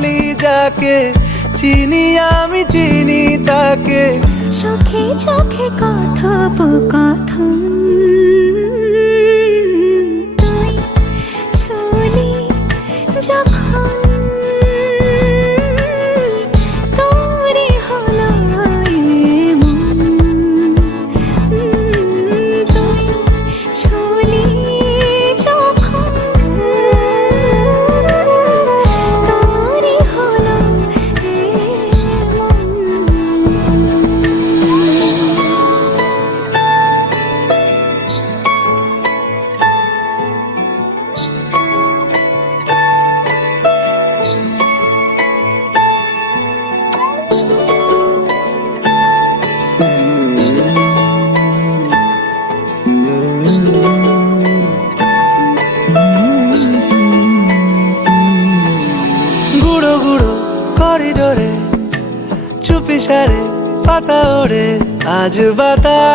বলি যাকে, চিনি আমি চিনি তাকে। চোখে চোখে কথোপকথন, তুই ছুলি যখন তোরে হলো এমন, তুই ছুলি যখন তোরে হলো এমন। গুঁড়ো গুঁড়ো করিডোরে চুপি সারে পাতা ওড়ে, আজ বাতাস